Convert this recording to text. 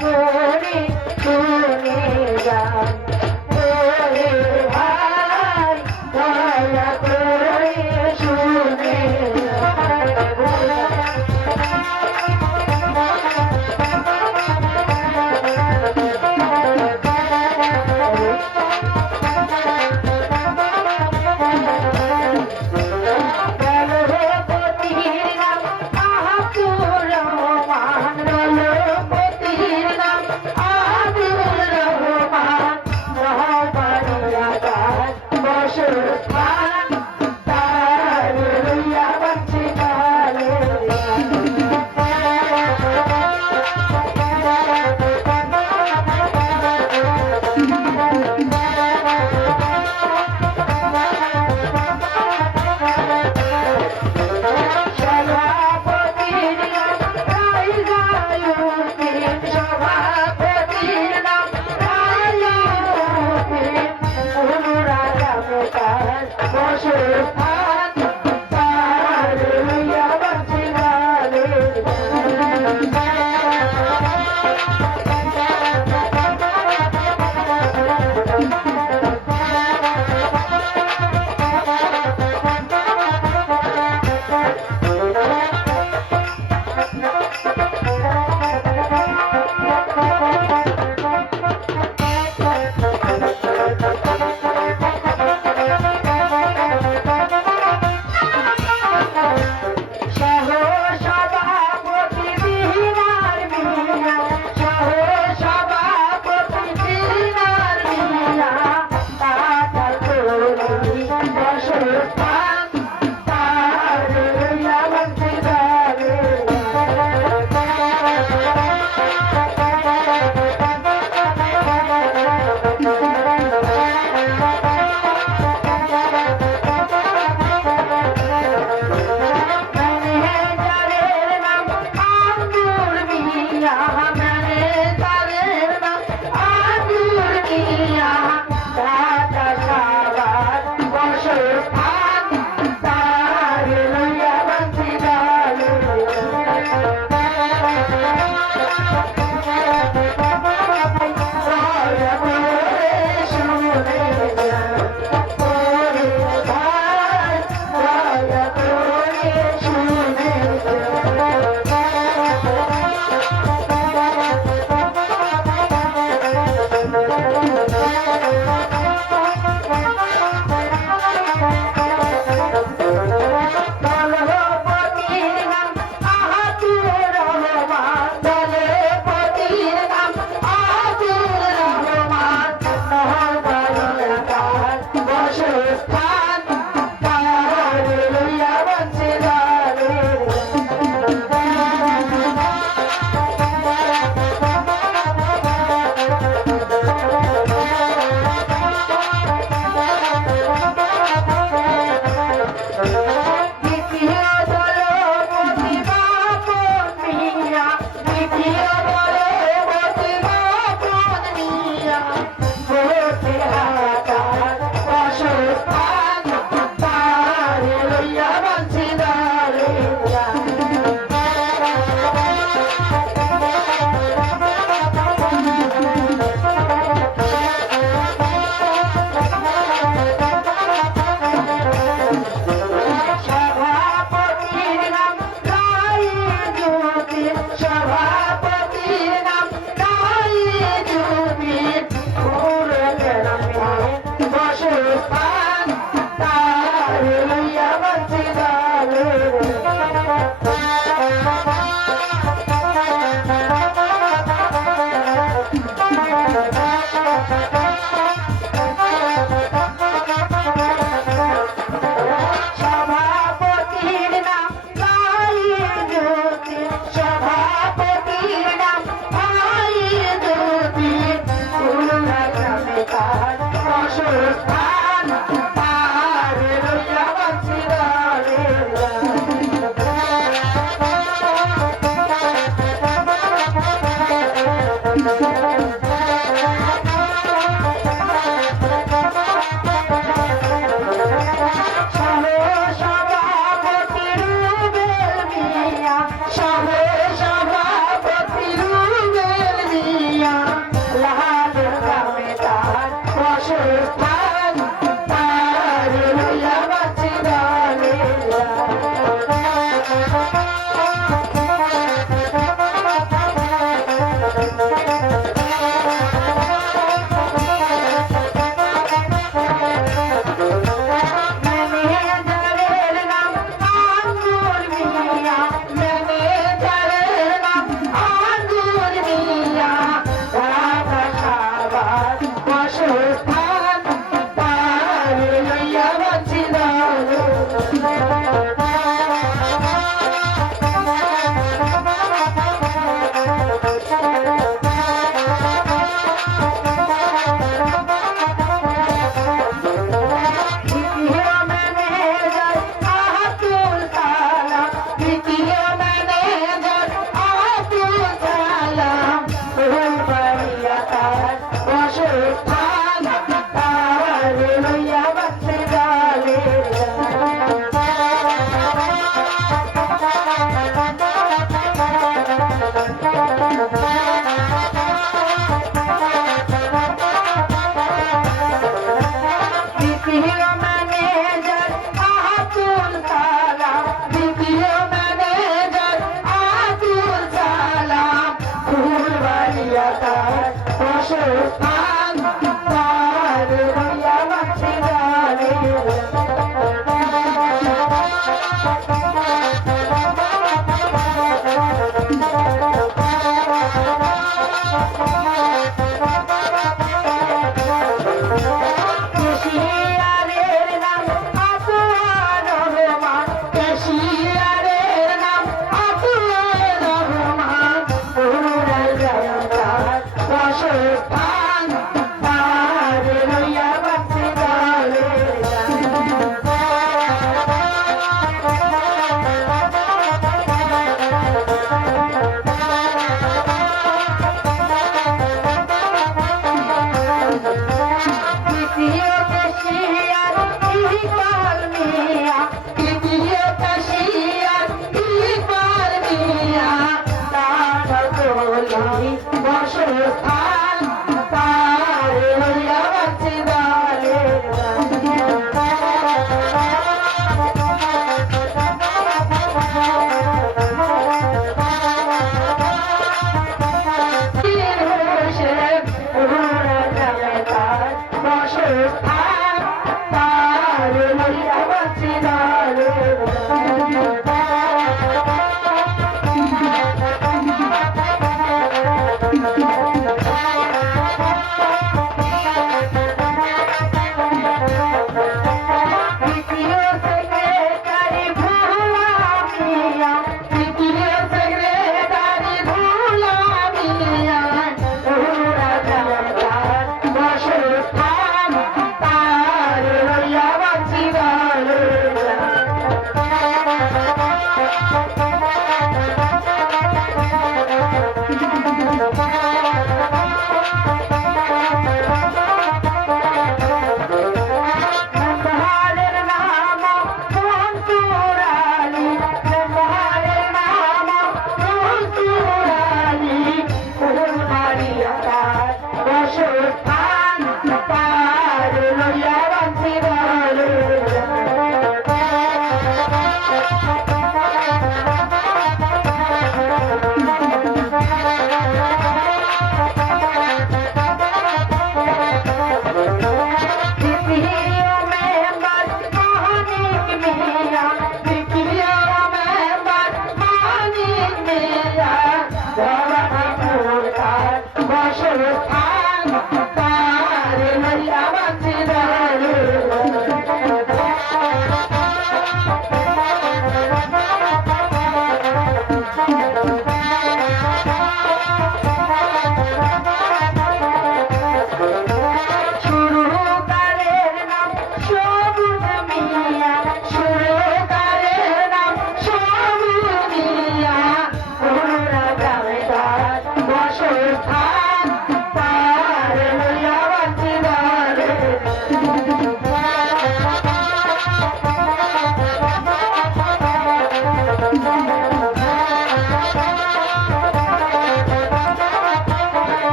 తోని తోని